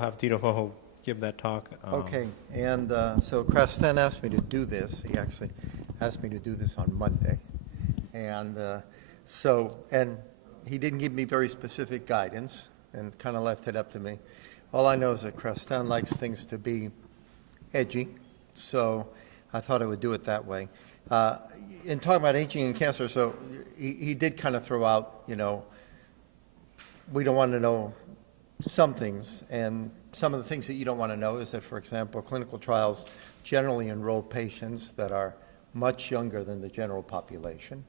have Tito Fojo give that talk. Okay, and so Krastan asked me to do this. He actually asked me to do this on Monday. And and he didn't give me very specific guidance and kind of left it up to me. All I know is that Krastan likes things to be edgy, so I thought I would do it that way. In talking about aging and cancer, so he did kind of throw out, we don't want to know some things, and some of the things that you don't want to know is that, for example, clinical trials generally enroll patients that are much younger than the general population,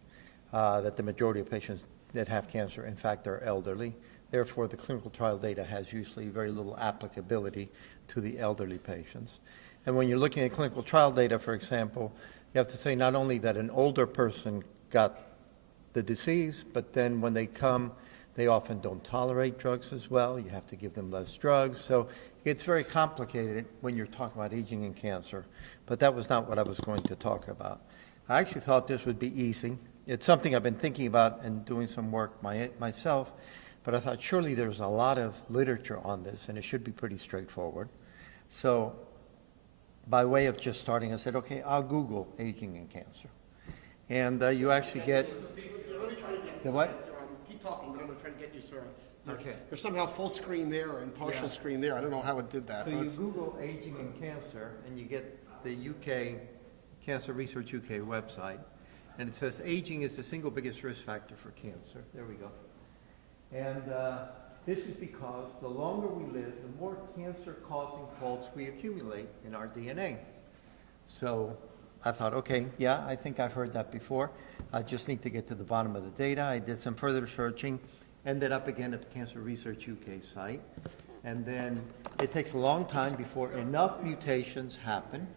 that the majority of patients that have cancer, in fact, are elderly. Therefore, the clinical trial data has usually very little applicability to the elderly patients. And when you're looking at clinical trial data, for example, you have to say not only that an older person got the disease, but then when they come, they often don't tolerate drugs as well. You have to give them less drugs. So it's very complicated when you're talking about aging and cancer, but that was not what I was going to talk about. I actually thought this would be easy. It's something I've been thinking about and doing some work myself, but I thought surely there's a lot of literature on this and it should be pretty straightforward. So by way of just starting, I said, okay, I'll Google aging and cancer. And you actually get... The what? Keep talking, but I'm going to try to get you, sir. Okay. There's somehow full screen there and partial screen there. I don't know how it did that. So you Google aging and cancer, and you get the UK, Cancer Research UK website, and it says aging is the single biggest risk factor for cancer. There we go. And this is because the longer we live, the more cancer-causing faults we accumulate in our DNA. So I thought, okay, yeah, I think I've heard that before. I just need to get to the bottom of the data. I did some further searching, ended up again at the Cancer Research UK site. And then it takes a long time before enough mutations happen.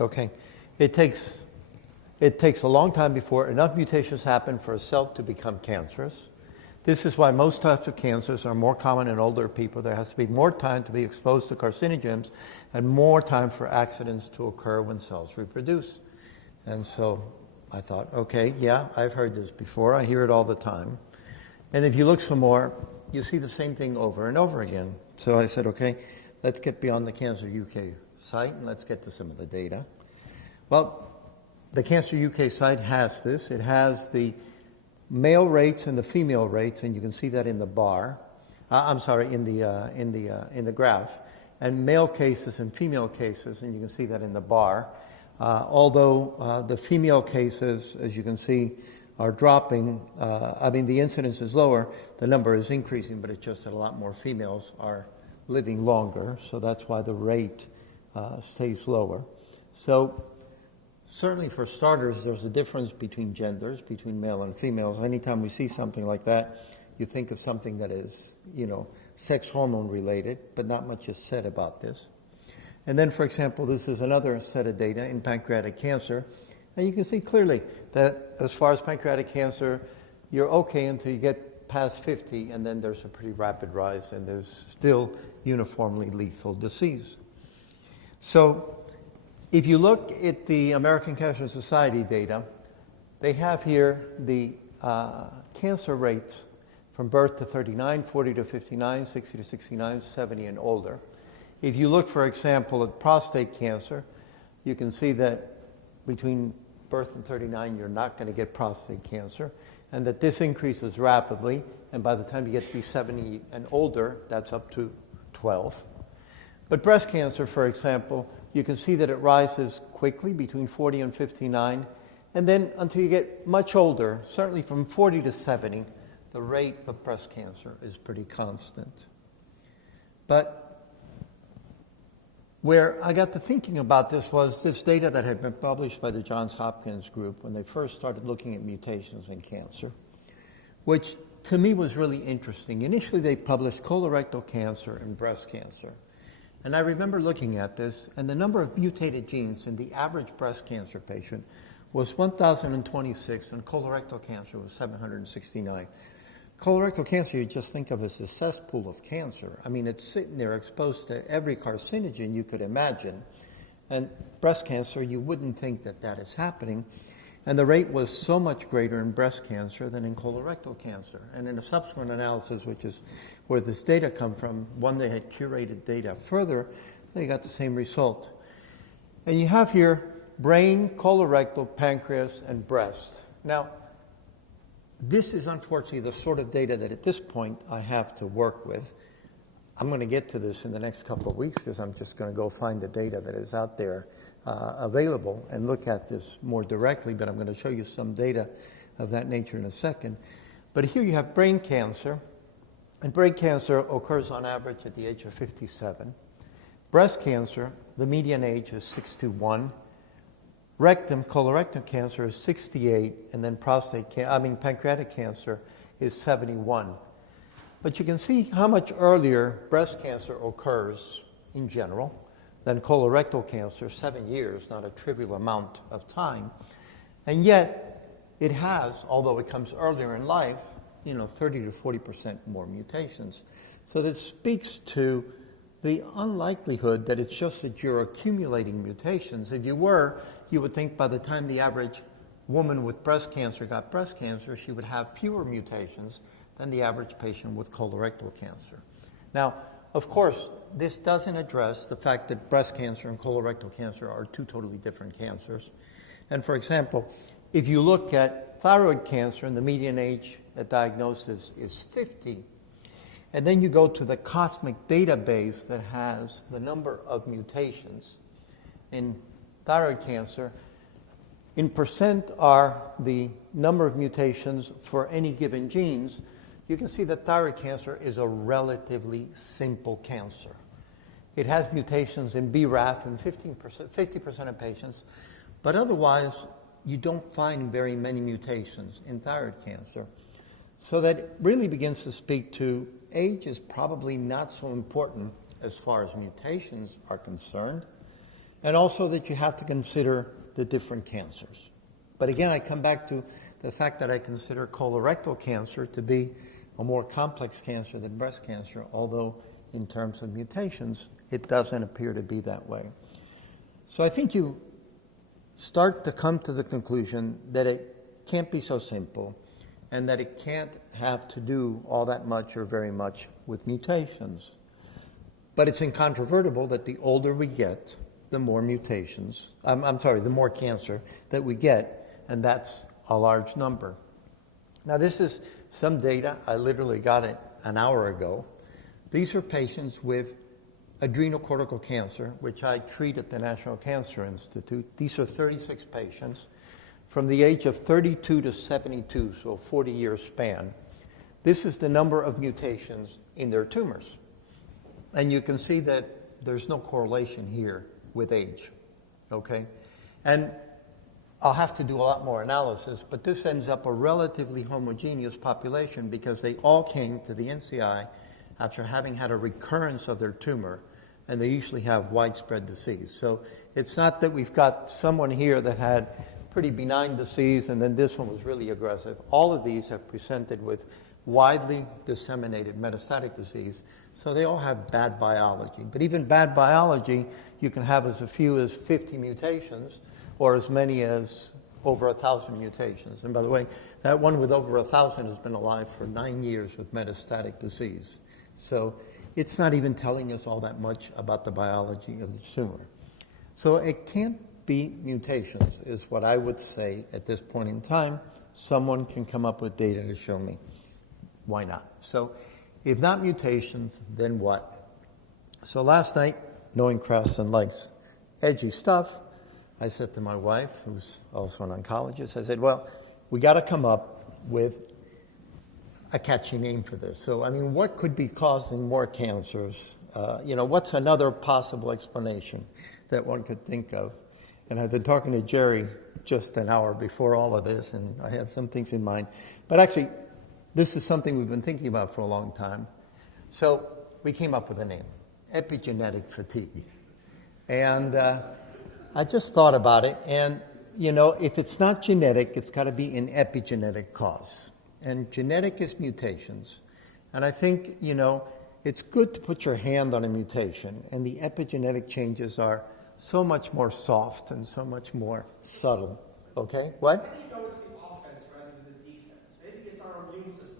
Okay. It takes a long time before enough mutations happen for a cell to become cancerous. This is why most types of cancers are more common in older people. There has to be more time to be exposed to carcinogens and more time for accidents to occur when cells reproduce. And so I thought, okay, yeah, I've heard this before. I hear it all the time. And if you look some more, you see the same thing over and over again. So I said, okay, let's get beyond the Cancer UK site and let's get to some of the data. Well, the Cancer UK site has this. It has the male rates and the female rates, and you can see that in the bar. In the graph, and male cases and female cases, and you can see that in the bar. Although the female cases, as you can see, are dropping. The incidence is lower. The number is increasing, but it's just that a lot more females are living longer, so that's why the rate stays lower. So certainly for starters, there's a difference between genders, between male and females. Anytime we see something like that, you think of something that is, sex hormone related, but not much is said about this. And then, for example, this is another set of data in pancreatic cancer. And you can see clearly that as far as pancreatic cancer, you're okay until you get past 50, and then there's a pretty rapid rise, and there's still uniformly lethal disease. So if you look at the American Cancer Society data, they have here the cancer rates from birth to 39, 40 to 59, 60 to 69, 70 and older. If you look, for example, at prostate cancer, you can see that between birth and 39, you're not going to get prostate cancer, and that this increases rapidly, and by the time you get to be 70 and older, that's up to 12. But breast cancer, for example, you can see that it rises quickly between 40 and 59, and then until you get much older, certainly from 40 to 70, the rate of breast cancer is pretty constant. But where I got to thinking about this was this data that had been published by the Johns Hopkins group when they first started looking at mutations in cancer, which to me was really interesting. Initially, they published colorectal cancer and breast cancer. And I remember looking at this, and the number of mutated genes in the average breast cancer patient was 1,026, and colorectal cancer was 769. Colorectal cancer, you just think of as a cesspool of cancer. I mean, it's sitting there exposed to every carcinogen you could imagine. And breast cancer, you wouldn't think that that is happening. And the rate was so much greater in breast cancer than in colorectal cancer. And in a subsequent analysis, which is where this data come from, one they had curated data further, they got the same result. And you have here brain, colorectal, pancreas, and breast. Now, this is unfortunately the sort of data that at this point I have to work with. I'm going to get to this in the next couple of weeks because I'm just going to go find the data that is out there available and look at this more directly, but I'm going to show you some data of that nature in a second. But here you have brain cancer, and brain cancer occurs on average at the age of 57. Breast cancer, the median age is 61. Rectum, colorectal cancer is 68, and then pancreatic cancer is 71. But you can see how much earlier breast cancer occurs in general than colorectal cancer, 7 years, not a trivial amount of time. And yet, it has, although it comes earlier in life, 30 to 40% more mutations. So this speaks to the unlikelihood that it's just that you're accumulating mutations. If you were, you would think by the time the average woman with breast cancer got breast cancer, she would have fewer mutations than the average patient with colorectal cancer. Now, of course, this doesn't address the fact that breast cancer and colorectal cancer are two totally different cancers. And for example, if you look at thyroid cancer and the median age at diagnosis is 50, and then you go to the cosmic database that has the number of mutations in thyroid cancer, in percent are the number of mutations for any given genes, you can see that thyroid cancer is a relatively simple cancer. It has mutations in BRAF in 50% of patients, but otherwise you don't find very many mutations in thyroid cancer. So that really begins to speak to age is probably not so important as far as mutations are concerned, and also that you have to consider the different cancers. But again, I come back to the fact that I consider colorectal cancer to be a more complex cancer than breast cancer, although in terms of mutations, it doesn't appear to be that way. So I think you start to come to the conclusion that it can't be so simple and that it can't have to do all that much or very much with mutations. But it's incontrovertible that the older we get, the more mutations, the more cancer that we get, and that's a large number. Now this is some data, I literally got it an hour ago. These are patients with adrenocortical cancer, which I treat at the National Cancer Institute. These are 36 patients from the age of 32 to 72, so a 40-year span. This is the number of mutations in their tumors. And you can see that there's no correlation here with age, okay? And I'll have to do a lot more analysis, but this ends up a relatively homogeneous population because they all came to the NCI after having had a recurrence of their tumor, and they usually have widespread disease. So it's not that we've got someone here that had pretty benign disease and then this one was really aggressive. All of these have presented with widely disseminated metastatic disease, so they all have bad biology. But even bad biology, you can have as few as 50 mutations or as many as over 1,000 mutations. And by the way, that one with over 1,000 has been alive for 9 years with metastatic disease. So it's not even telling us all that much about the biology of the tumor. So it can't be mutations, is what I would say at this point in time. Someone can come up with data to show me. Why not? So if not mutations, then what? So last night, knowing Krausen likes edgy stuff, I said to my wife, who's also an oncologist, I said, well, we got to come up with a catchy name for this. So, what could be causing more cancers? What's another possible explanation that one could think of? And I've been talking to Jerry just an hour before all of this, and I had some things in mind. But actually, this is something we've been thinking about for a long time. So we came up with a name, Epigenetic Fatigue. And I just thought about it, and, if it's not genetic, it's got to be an epigenetic cause. And genetic is mutations. And I think, it's good to put your hand on a mutation, and the epigenetic changes are so much more soft and so much more subtle Okay, what? How do you know it's the offense rather than the defense? Maybe it's our immune system.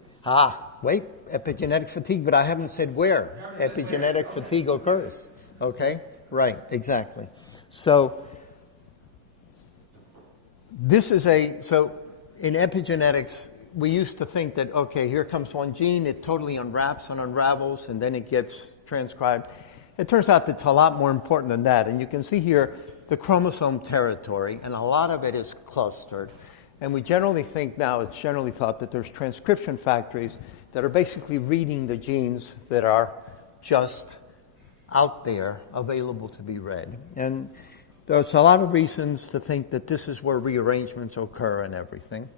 Wait, epigenetic fatigue, but I haven't said where epigenetic fatigue occurs. Okay, right, exactly. So so in epigenetics, we used to think that, okay, here comes one gene, it totally unwraps and unravels, and then it gets transcribed. It turns out that it's a lot more important than that. And you can see here the chromosome territory, and a lot of it is clustered. And we generally think now, it's generally thought that there's transcription factories that are basically reading the genes that are just out there available to be read. And there's a lot of reasons to think that this is where rearrangements occur and everything.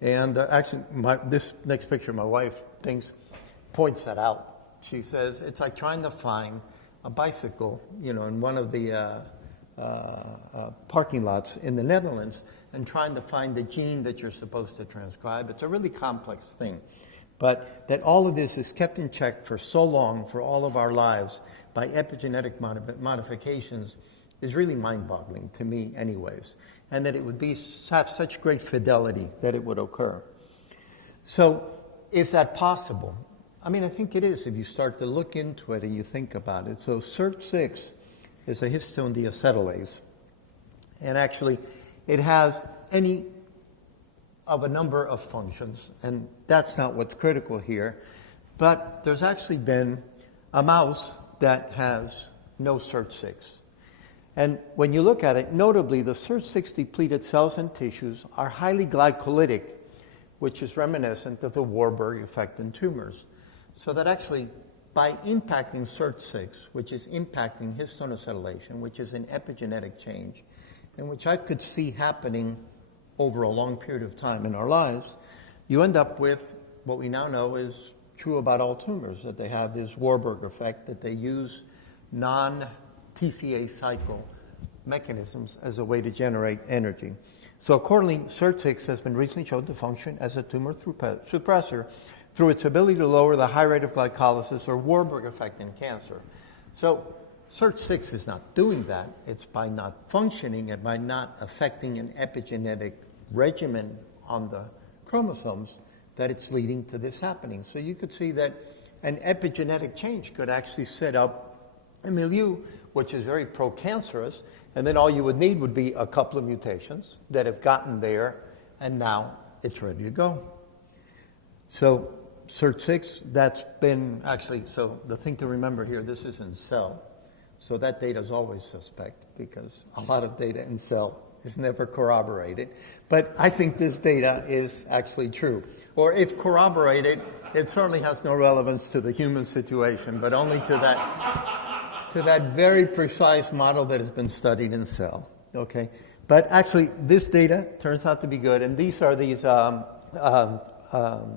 And actually, this next picture, my wife points that out. She says, it's like trying to find a bicycle, in one of the parking lots in the Netherlands and trying to find the gene that you're supposed to transcribe. It's a really complex thing. But that all of this is kept in check for so long, for all of our lives, by epigenetic modifications is really mind-boggling to me anyways. And that it would have such great fidelity that it would occur. So is that possible? I mean, I think it is if you start to look into it and you think about it. So SIRT6 is a histone deacetylase. And actually, it has any of a number of functions. And that's not what's critical here. But there's actually been a mouse that has no SIRT6. And when you look at it, notably, the SIRT6 depleted cells and tissues are highly glycolytic, which is reminiscent of the Warburg effect in tumors. So that actually, by impacting SIRT6, which is impacting histone acetylation, which is an epigenetic change, and which I could see happening over a long period of time in our lives, you end up with what we now know is true about all tumors, that they have this Warburg effect, that they use non-TCA cycle mechanisms as a way to generate energy. So accordingly, SIRT6 has been recently shown to function as a tumor suppressor through its ability to lower the high rate of glycolysis or Warburg effect in cancer. So SIRT6 is not doing that. It's by not functioning and by not affecting an epigenetic regimen on the chromosomes that it's leading to this happening. So you could see that an epigenetic change could actually set up a milieu which is very pro-cancerous, and then all you would need would be a couple of mutations that have gotten there, and now it's ready to go. So SIRT6, that's been actually, so the thing to remember here, this is in cell. So that data is always suspect because a lot of data in cell is never corroborated. But I think this data is actually true. Or if corroborated, it certainly has no relevance to the human situation, but only to that very precise model that has been studied in cell. Okay? But actually, this data turns out to be good, and these are these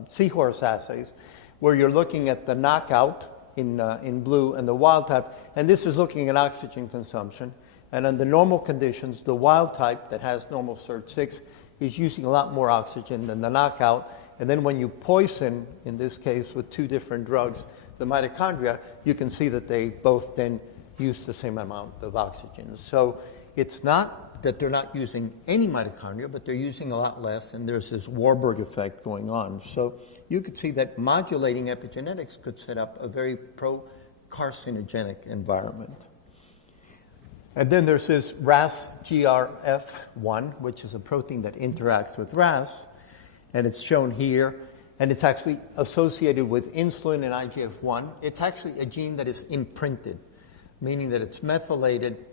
seahorse assays where you're looking at the knockout in blue and the wild type, and this is looking at oxygen consumption. And under normal conditions, the wild type that has normal SIRT6 is using a lot more oxygen than the knockout. And then when you poison, in this case with two different drugs, the mitochondria, you can see that they both then use the same amount of oxygen. So it's not that they're not using any mitochondria, but they're using a lot less, and there's this Warburg effect going on. So you could see that modulating epigenetics could set up a very pro-carcinogenic environment. And then there's this RAS-GRF1, which is a protein that interacts with RAS, and it's shown here, and it's actually associated with insulin and IGF-1. It's actually a gene that is imprinted, meaning that it's methylated,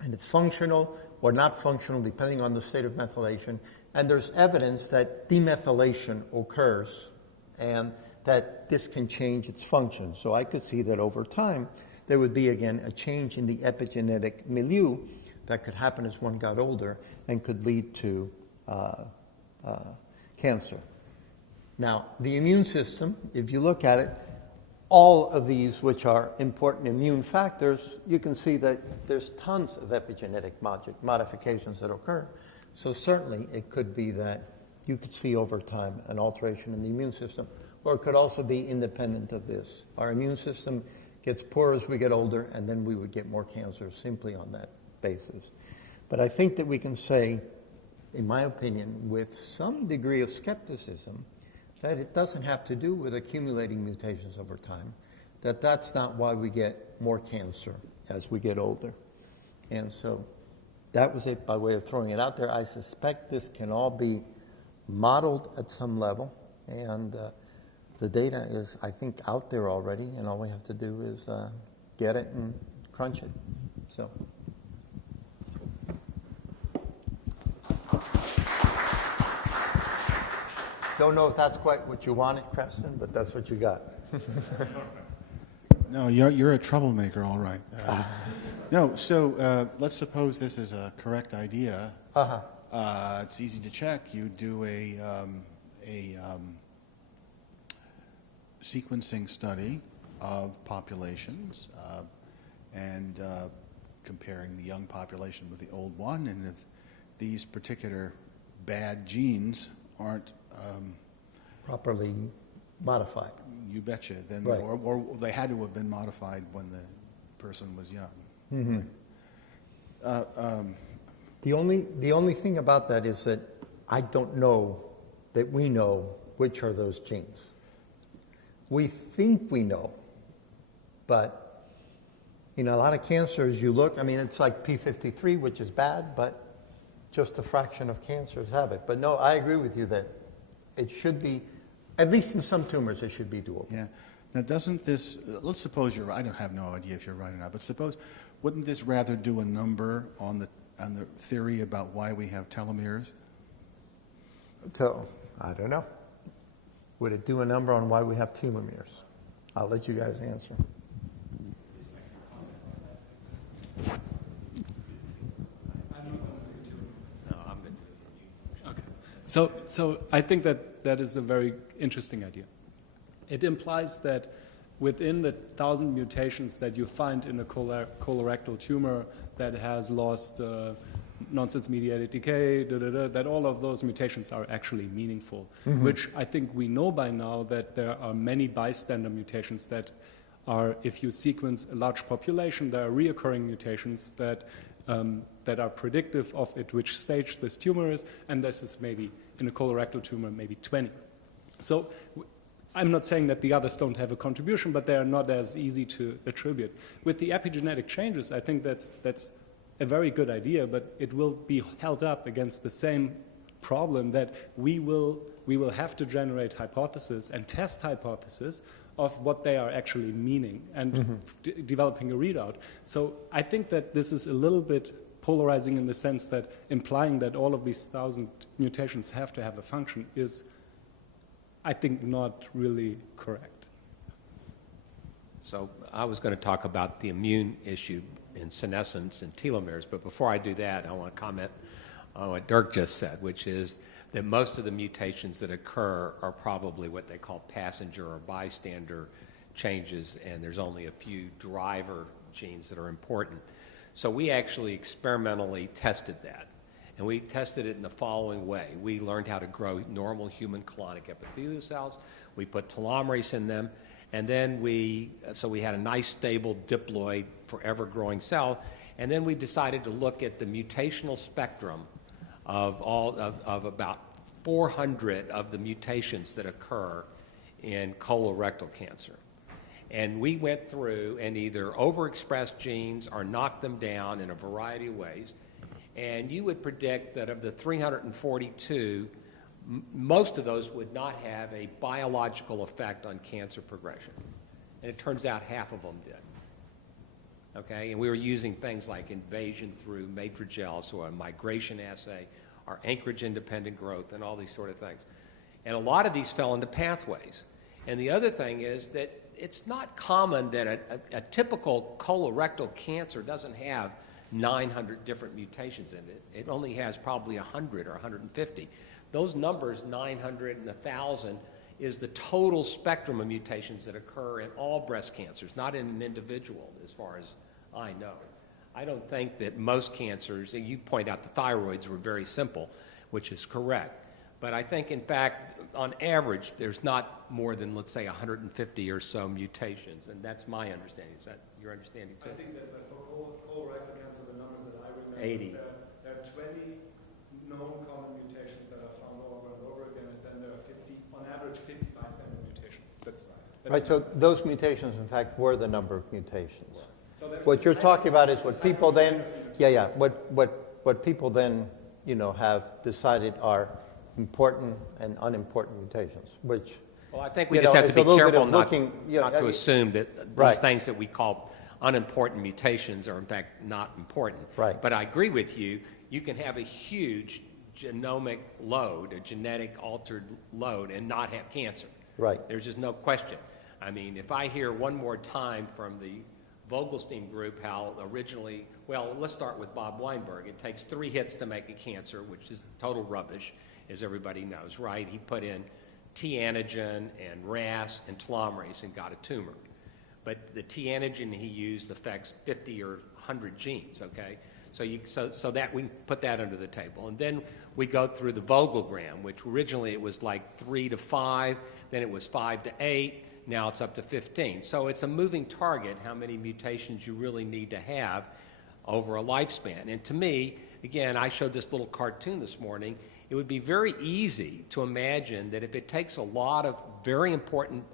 and it's functional or not functional, depending on the state of methylation. And there's evidence that demethylation occurs, and that this can change its function. So I could see that over time, there would be, again, a change in the epigenetic milieu that could happen as one got older and could lead to cancer. Now, the immune system, if you look at it, all of these, which are important immune factors, you can see that there's tons of epigenetic modifications that occur. So certainly it could be that you could see over time an alteration in the immune system, or it could also be independent of this. Our immune system gets poorer as we get older, and then we would get more cancer simply on that basis. But I think that we can say in my opinion, with some degree of skepticism, that it doesn't have to do with accumulating mutations over time, that that's not why we get more cancer as we get older. And so that was it by way of throwing it out there. I suspect this can all be modeled at some level, and the data is, I think, out there already, and all we have to do is get it and crunch it. So. Don't know if that's quite what you wanted, Preston, but that's what you got. No, you're a troublemaker, all right. No, so let's suppose this is a correct idea. It's easy to check. You do a sequencing study of populations and comparing the young population with the old one, and if these particular bad genes aren't Properly modified. You betcha. Then, Right. or they had to have been modified when the person was young. Mm-hmm. Right. The only thing about that is that I don't know that we know which are those genes. We think we know, but a lot of cancers you look, it's like P53, which is bad, but just a fraction of cancers have it. But no, I agree with you that it should be, at least in some tumors, it should be doable. Yeah. Now, doesn't this, let's suppose you're right, I have no idea if you're right or not, but suppose, wouldn't this rather do a number on the theory about why we have telomeres? So, I don't know. Would it do a number on why we have telomeres? I'll let you guys answer. So I think that is a very interesting idea. It implies that within the 1,000 mutations that you find in a colorectal tumor that has lost nonsense-mediated decay, that all of those mutations are actually meaningful, which I think we know by now that there are many bystander mutations that are, if you sequence a large population, there are reoccurring mutations that are predictive of at which stage this tumor is, and this is maybe in a colorectal tumor, maybe 20. So I'm not saying that the others don't have a contribution, but they are not as easy to attribute. With the epigenetic changes, I think that's a very good idea, but it will be held up against the same problem that we will have to generate hypotheses and test hypotheses of what they are actually meaning and developing a readout. So I think that this is a little bit polarizing in the sense that implying that all of these 1,000 mutations have to have a function is, I think, not really correct. So I was going to talk about the immune issue in senescence and telomeres, but before I do that, I want to comment on what Dirk just said, which is that most of the mutations that occur are probably what they call passenger or bystander changes, and there's only a few driver genes that are important. So we actually experimentally tested that, and we tested it in the following way. We learned how to grow normal human colonic epithelial cells. We put telomerase in them, and then we had a nice stable diploid forever growing cell, and then we decided to look at the mutational spectrum of about 400 of the mutations that occur in colorectal cancer. And we went through and either overexpressed genes or knocked them down in a variety of ways. And you would predict that of the 342, most of those would not have a biological effect on cancer progression. And it turns out half of them did. Okay, and we were using things like invasion through matrigel, so a migration assay, our anchorage-independent growth, and all these sort of things. And a lot of these fell into pathways. And the other thing is that it's not common that a typical colorectal cancer doesn't have 900 different mutations in it. It only has probably 100 or 150. Those numbers, 900 and 1,000, is the total spectrum of mutations that occur in all breast cancers, not in an individual, as far as I know. I don't think that most cancers, and you point out the thyroids were very simple, which is correct. But I think, in fact, on average, there's not more than, let's say, 150 or so mutations, and that's my understanding. Is that your understanding, too? I think that for colorectal cancer, the numbers that I remember 80. is there are 20 known common Right, so those mutations, in fact, were the number of mutations. So there's What this you're type talking about is of- what people then, what people then, have decided are important and unimportant mutations, which, Well, I think we You just know, have to it's be a little bit careful of not, looking- yeah, not I to mean- assume that these Right. things that we call unimportant mutations are in fact not important. Right. But I agree with you. You can have a huge genomic load, a genetic altered load, and not have cancer. Right. There's just no question. I mean, if I hear one more time from the Vogelstein group how originally, well, let's start with Bob Weinberg. It takes 3 hits to make a cancer, which is total rubbish, as everybody knows, right? He put in T antigen and RAS and telomerase and got a tumor. But the T antigen he used affects 50 or 100 genes, okay? So that we can put that under the table. And then we go through the Vogelgram, which originally it was like 3 to 5, then it was 5 to 8, now it's up to 15. So it's a moving target how many mutations you really need to have over a lifespan. And to me, again, I showed this little cartoon this morning, it would be very easy to imagine that if it takes a lot of very important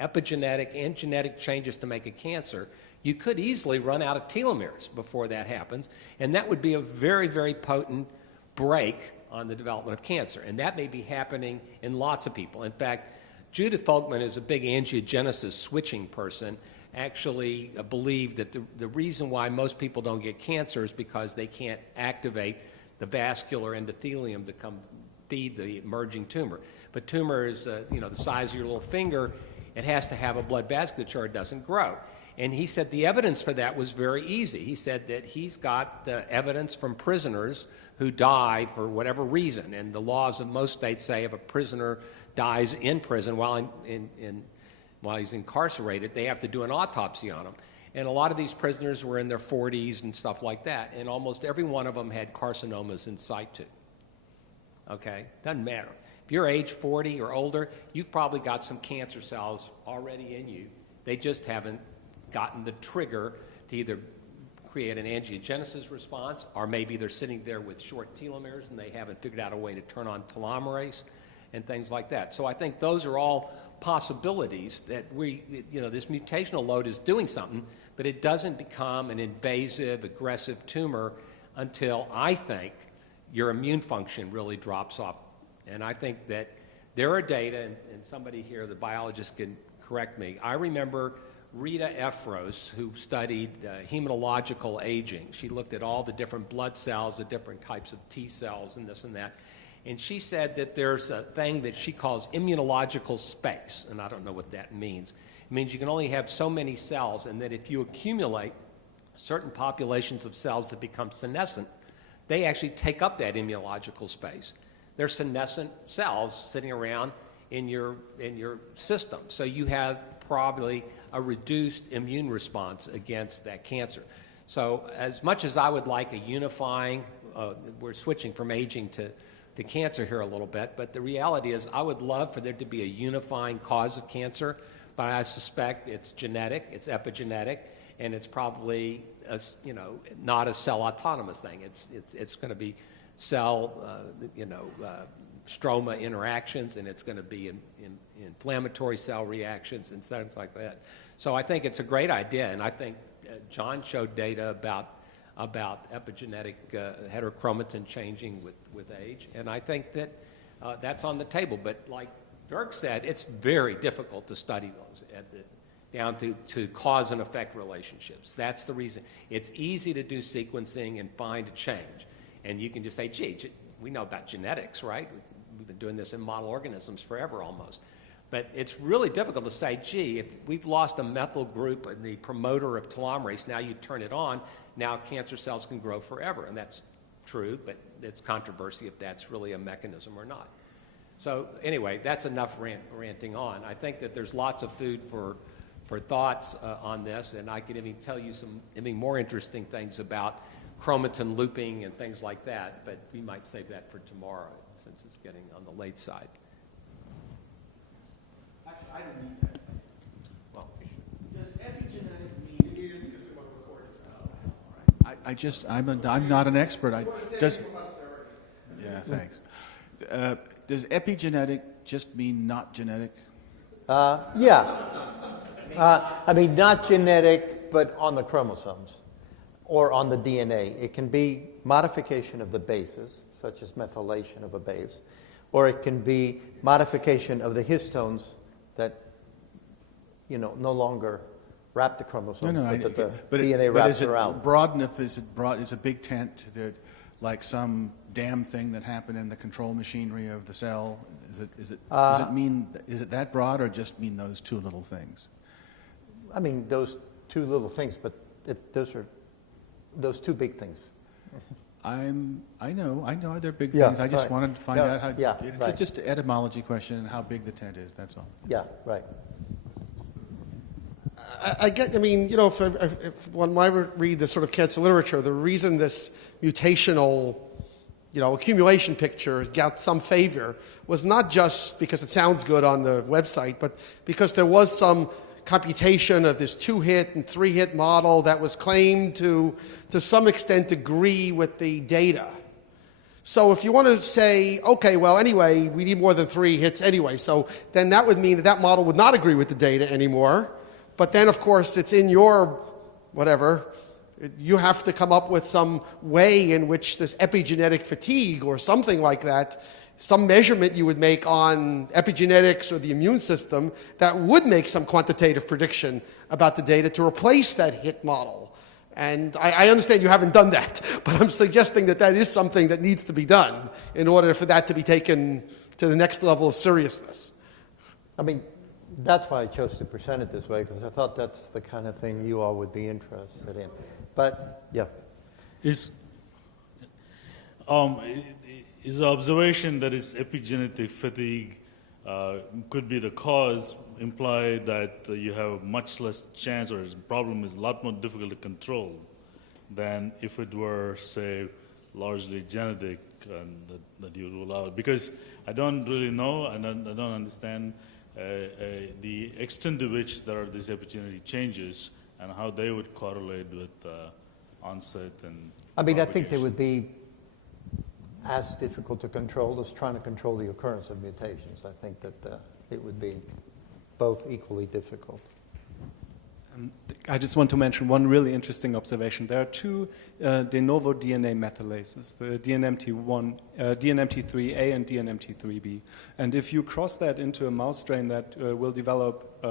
epigenetic and genetic changes to make a cancer, you could easily run out of telomeres before that happens, and that would be a very, very potent break on the development of cancer. And that may be happening in lots of people. In fact, Judith Folkman is a big angiogenesis switching person, actually believed that the reason why most people don't get cancer is because they can't activate the vascular endothelium to come feed the emerging tumor. But tumor is, the size of your little finger. It has to have a blood vasculature or it doesn't grow. And he said the evidence for that was very easy. He said that he's got the evidence from prisoners who died for whatever reason. And the laws of most states say if a prisoner dies in prison while he's incarcerated, they have to do an autopsy on him. And a lot of these prisoners were in their 40s and stuff like that. And almost every one of them had carcinomas in situ. Okay? Doesn't matter. If you're age 40 or older, you've probably got some cancer cells already in you. They just haven't gotten the trigger to either create an angiogenesis response, or maybe they're sitting there with short telomeres and they haven't figured out a way to turn on telomerase and things like that. So I think those are all possibilities that this mutational load is doing something, but it doesn't become an invasive, aggressive tumor until I think your immune function really drops off. And I think that there are data, and somebody here, the biologist, can correct me. I remember Rita Efros, who studied hematological aging. She looked at all the different blood cells, the different types of T cells, and this and that. And she said that there's a thing that she calls immunological space, and I don't know what that means. It means you can only have so many cells, and that if you accumulate certain populations of cells that become senescent, they actually take up that immunological space. They're senescent cells sitting around in your system. So you have probably a reduced immune response against that cancer. So as much as I would like a unifying, we're switching from aging to cancer here a little bit, but the reality is I would love for there to be a unifying cause of cancer, but I suspect it's genetic, it's epigenetic, and it's probably not a cell autonomous thing. It's going to be cell stroma interactions, and it's going to be in inflammatory cell reactions and things like that. So I think it's a great idea, and I think John showed data about epigenetic heterochromatin changing with age, and I think that that's on the table. But like Dirk said, it's very difficult to study those down to cause and effect relationships. That's the reason. It's easy to do sequencing and find a change, and you can just say, gee, we know about genetics, right? We've been doing this in model organisms forever almost. But it's really difficult to say, gee, if we've lost a methyl group in the promoter of telomerase, now you turn it on, now cancer cells can grow forever. And that's true, but it's controversy if that's really a mechanism or not. So anyway, that's enough ranting on. I think that there's lots of food for thoughts on this, and I can even tell you some more interesting things about chromatin looping and things like that, but we might save that for tomorrow since it's getting on the late side. Actually, I didn't need that. Well, you should. Does epigenetic mean? You didn't because we want to record it. I'm not an expert. Does Yeah, thanks. Does epigenetic just mean not genetic? Yeah. I mean, not genetic, but on the chromosomes or on the DNA. It can be modification of the bases, such as methylation of a base, or it can be modification of the histones that, no longer wrap the chromosomes, but that the DNA wraps around. Broad enough? Is a big tent that, like some damn thing that happened in the control machinery of the cell? Is it that broad, or just mean those two little things? I mean, those two little things, but those are those two big things. I know they're big Yeah, things. I just right. wanted to find No, out how. yeah, It's right. just an etymology question and how big the tent is. That's all. Yeah, right. If one might read the sort of cancer literature, the reason this mutational, accumulation picture got some favor was not just because it sounds good on the website, but because there was some computation of this 2-hit and 3-hit model that was claimed to some extent agree with the data. So if you want to say, okay, well, anyway, we need more than 3 hits anyway, so then that would mean that model would not agree with the data anymore. But then, of course, it's in your whatever. You have to come up with some way in which this epigenetic fatigue or something like that, some measurement you would make on epigenetics or the immune system that would make some quantitative prediction about the data to replace that hit model. And I understand you haven't done that, but I'm suggesting that is something that needs to be done in order for that to be taken to the next level of seriousness. I mean, that's why I chose to present it this way, because I thought that's the kind of thing you all would be interested in. But, yeah. Is the observation that it's epigenetic fatigue could be the cause imply that you have much less chance, or the problem is a lot more difficult to control than if it were, say, largely genetic and that you rule out? Because I don't really know, and I don't understand the extent to which there are these epigenetic changes and how they would correlate with onset and I mean, I think they propagation. would be as difficult to control as trying to control the occurrence of mutations. I think that it would be both equally difficult. I just want to mention one really interesting observation. There are two de novo DNA methylases, the DNMT3A and DNMT3B. And if you cross that into a mouse strain that will develop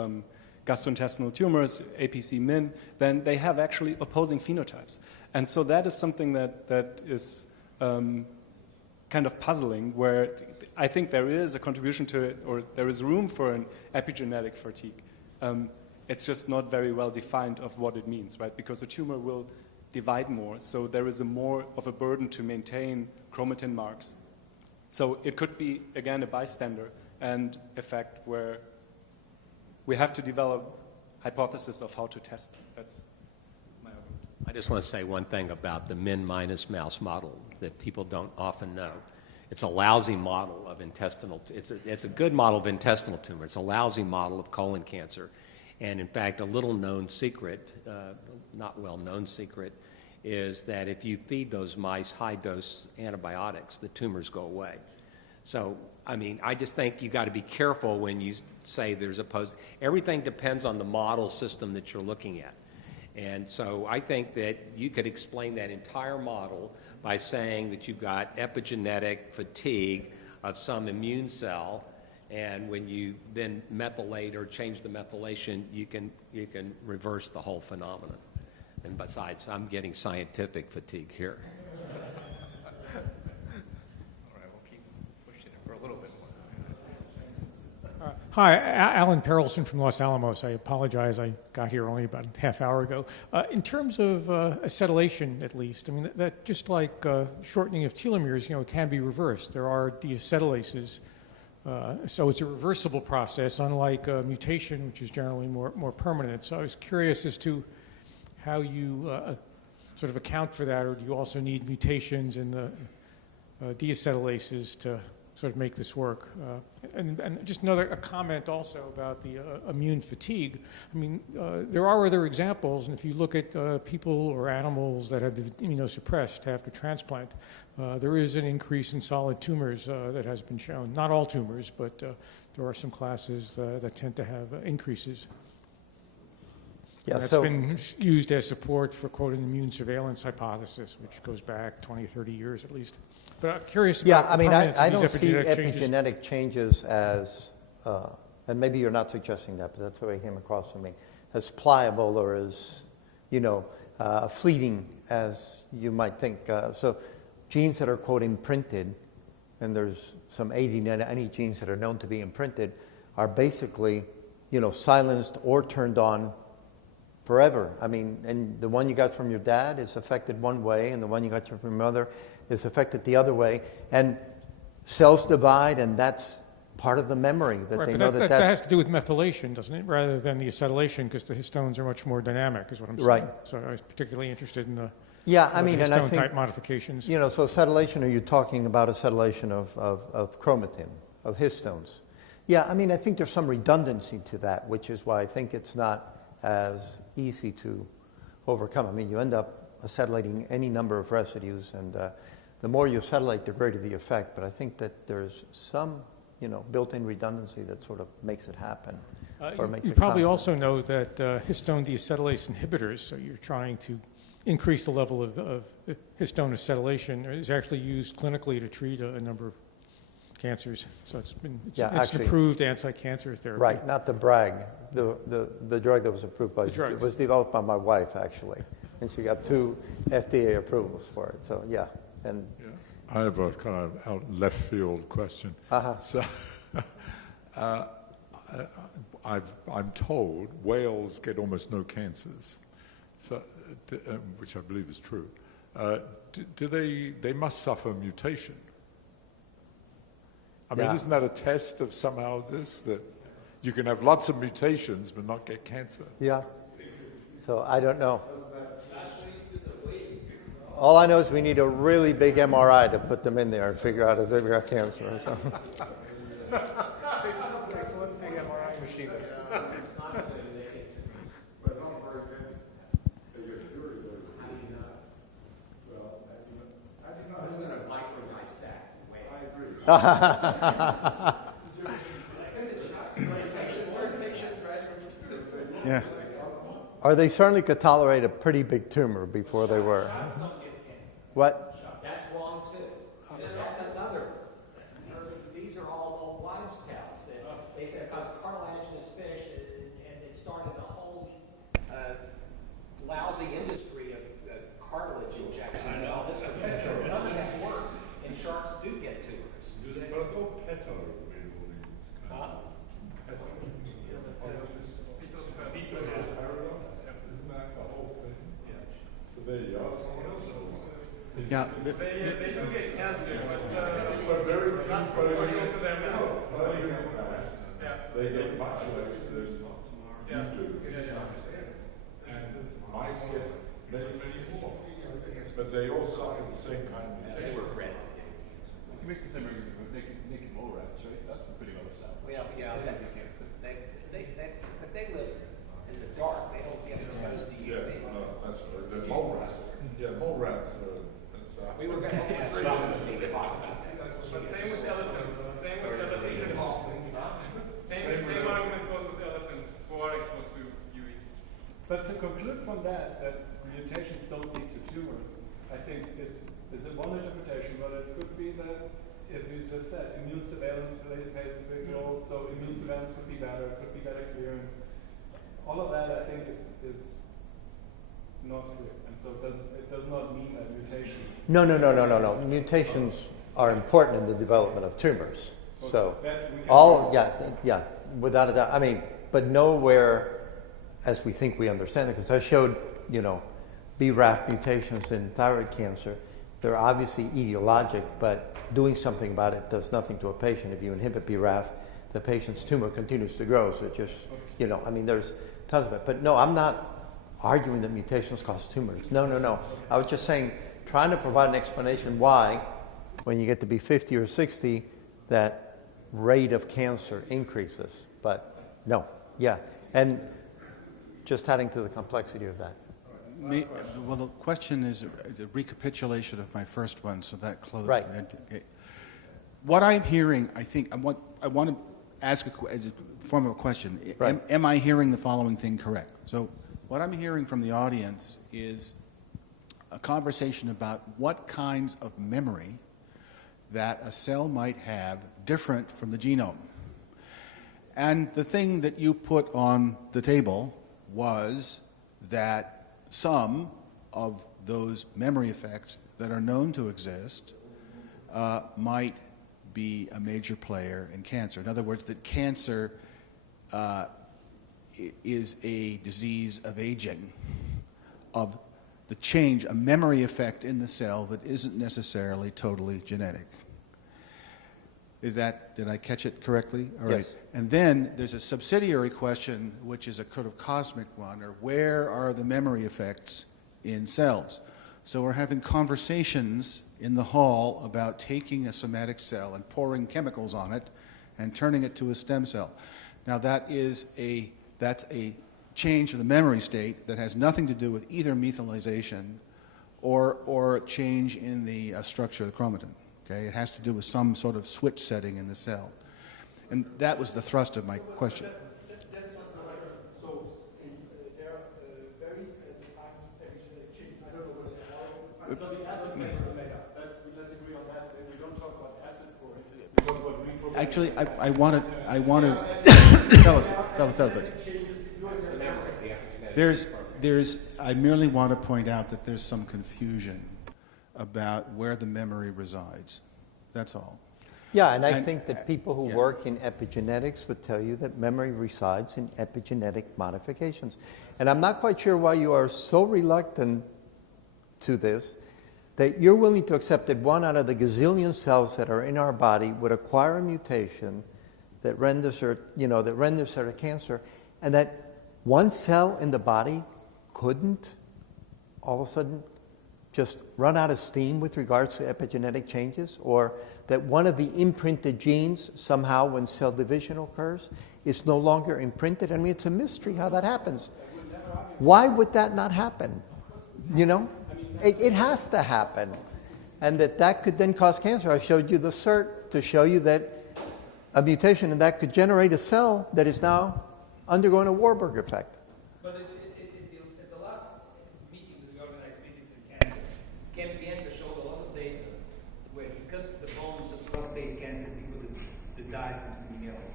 gastrointestinal tumors, APC-min, then they have actually opposing phenotypes. And so that is something that is kind of puzzling, where I think there is a contribution to it, or there is room for an epigenetic fatigue. It's just not very well defined of what it means, right? Because the tumor will divide more, so there is more of a burden to maintain chromatin marks. So it could be, again, a bystander and effect where we have to develop hypothesis of how to test them. That's my argument. I just want to say one thing about the min-minus mouse model that people don't often know. It's a lousy model of intestinal, it's a good model of intestinal tumor. It's a lousy model of colon cancer. And in fact, a little known secret, not well known secret, is that if you feed those mice high dose antibiotics, the tumors go away. So, I mean, I just think you got to be careful when you say there's everything depends on the model system that you're looking at. And so I think that you could explain that entire model by saying that you've got epigenetic fatigue of some immune cell, and when you then methylate or change the methylation, you can reverse the whole phenomenon. And besides, I'm getting scientific fatigue here. All right, we'll keep pushing it for a little bit more. Hi, Alan Perelson from Los Alamos. I apologize, I got here only about a half hour ago. In terms of acetylation, at least, I mean, that just like shortening of telomeres, it can be reversed. There are deacetylases. So it's a reversible process, unlike a mutation, which is generally more permanent. So I was curious as to how you sort of account for that, or do you also need mutations in the deacetylases to sort of make this work? And just a comment also about the immune fatigue. I mean, there are other examples, and if you look at people or animals that have been immunosuppressed after transplant, there is an increase in solid tumors that has been shown. Not all tumors, but there are some classes that tend to have increases. Yeah, That's so been used as support for, quote, an immune surveillance hypothesis, which goes back 20 or 30 years at least. But I'm curious yeah, about I the mean, permanence I of these don't see epigenetic changes. epigenetic changes as, and maybe you're not suggesting that, but that's the way it came across to me, as pliable or as, fleeting as you might think. So genes that are, quote, imprinted, and there's some 80, 90 genes that are known to be imprinted, are basically, silenced or turned on forever. I mean, and the one you got from your dad is affected one way, and the one you got from your mother is affected the other way. And cells divide, and that's part of the memory that Right, they but know that has to do with methylation, doesn't it, rather than the acetylation, because the histones are much more dynamic, is what I'm saying. Right. So I was particularly interested in the Yeah, I mean, and I histone think, type modifications. so acetylation, are you talking about acetylation of chromatin, of histones? Yeah, I mean, I think there's some redundancy to that, which is why I think it's not as easy to overcome. I mean, you end up acetylating any number of residues, and the more you acetylate, the greater the effect. But I think that there's some, built-in redundancy that sort of makes it happen. Or makes You it probably constant. also know that histone deacetylase inhibitors, so you're trying to increase the level of histone acetylation, is actually used clinically to treat a number of cancers. So it's Yeah, an actually- approved anti-cancer therapy. Right, not the brag. The drug that was approved by, The drugs. it was developed by my wife, actually. And she got 2 FDA approvals for it. So, yeah. And I have a kind of out left field question. Uh-huh. So, I'm told whales get almost no cancers, so which I believe is true. Do they must suffer mutation? I mean, Yeah. isn't that a test of somehow this, that you can have lots of mutations but not get cancer? yeah. So I don't know. All I know is we need a really big MRI to put them in there and figure out if they've got cancer or something. Yeah. Or they certainly could tolerate a pretty big tumor before they were. What? That's wrong too. That's another. These are all old wives' tales. They said because cartilaginous fish, and it started a whole lousy industry of cartilage injection and all this. None of that works, and sharks do get tumors. Yeah. They do get cancer, but not proportional to their mass. Yeah. They get much less than Yeah. you do. And mice get many more. But they all suffer the same kind of mutation. You make the same argument with naked mole rats, right? That's pretty well established. Well, yeah, They don't get cancer. but they live in the dark. They don't get exposed to Yeah, UV. no, that's right. The mole rats. Yeah, mole rats are. We were going to have But same with elephants. Same argument goes with elephants who are exposed to UV. But to conclude from that mutations don't lead to tumors, I think is one interpretation, but it could be that, as you just said, immune surveillance plays a big role, so immune surveillance could be better clearance. All of that, I think, is not clear, and so it does not mean that mutations. No. Mutations are important in the development of tumors. So, yeah, without a doubt. I mean, but nowhere, as we think we understand it, because I showed, BRAF mutations in thyroid cancer. They're obviously etiologic, but doing something about it does nothing to a patient. If you inhibit BRAF, the patient's tumor continues to grow. So it just, there's tons of it. But no, I'm not arguing that mutations cause tumors. No. I was just saying, trying to provide an explanation why, when you get to be 50 or 60, that rate of cancer increases. But no, yeah. And just adding to the complexity of that. Well, the question is a recapitulation of my first one, so that closes. Right. What I'm hearing, I think, I want to ask as a form of a question. Right. Am I hearing the following thing correct? So What I'm hearing from the audience is a conversation about what kinds of memory that a cell might have different from the genome. And the thing that you put on the table was that some of those memory effects that are known to exist might be a major player in cancer. In other words, that cancer is a disease of aging, of the change, a memory effect in the cell that isn't necessarily totally genetic. Did I catch it correctly? All right. Yes. And then there's a subsidiary question, which is a kind of cosmic one, or where are the memory effects in cells? So we're having conversations in the hall about taking a somatic cell and pouring chemicals on it and turning it to a stem cell. Now that's a change of the memory state that has nothing to do with either methylation or change in the structure of the chromatin. Okay? It has to do with some sort of switch setting in the cell. And that was the thrust of my question. So there are very defined epigenetic changes. I don't know what they are. So the acid makers make up. Let's agree on that. We don't talk about acid for it. We talk about reprogramming. Actually, I want to fellas. I merely want to point out that there's some confusion about where the memory resides. That's all. Yeah, and I And- think that people who yeah. work in epigenetics would tell you that memory resides in epigenetic modifications. And I'm not quite sure why you are so reluctant to this, that you're willing to accept that one out of the gazillion cells that are in our body would acquire a mutation that renders her, that renders her a cancer, and that one cell in the body couldn't all of a sudden just run out of steam with regards to epigenetic changes, or that one of the imprinted genes somehow, when cell division occurs, is no longer imprinted. I mean, it's a mystery how that happens. Why would that not happen? It has to happen. And that could then cause cancer. I showed you the CERT to show you that a mutation in that could generate a cell that is now undergoing a Warburg effect. But at the last meeting with the Organized Physics in Cancer, Ken Pienta showed a lot of data where he cuts the bones of prostate cancer people that died from something else.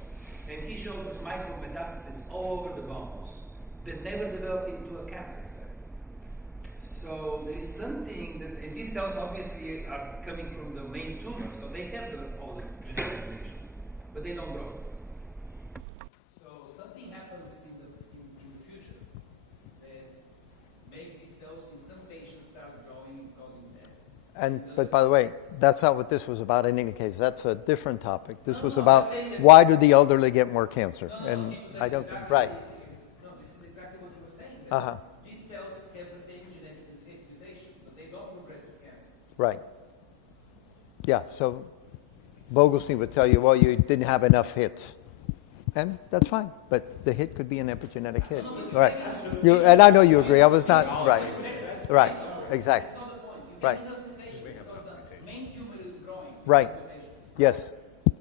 And he showed this micrometastasis all over the bones that never developed into a cancer. So there is something that, and these cells obviously are coming from the main tumor, so they have all the genetic mutations, but they don't grow. So something happens in the future that make these cells in some patients start growing, causing death. But by the way, that's not what this was about in any case. That's a different topic. This was about why do the elderly get more cancer? And I don't think, right. No, this is exactly what you were saying. Uh-huh. These cells have the same genetic mutation, but they don't progress to cancer. Right. Yeah, so Vogelstein would tell you, well, you didn't have enough hits. And that's fine, but the hit could be an epigenetic hit. Right. And I know you agree. I was not, right. Right, exactly. Right. Right. Yes,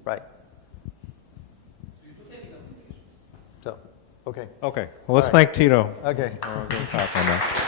right. So, okay. Okay, well, let's thank Tito. Okay. for a good talk on that.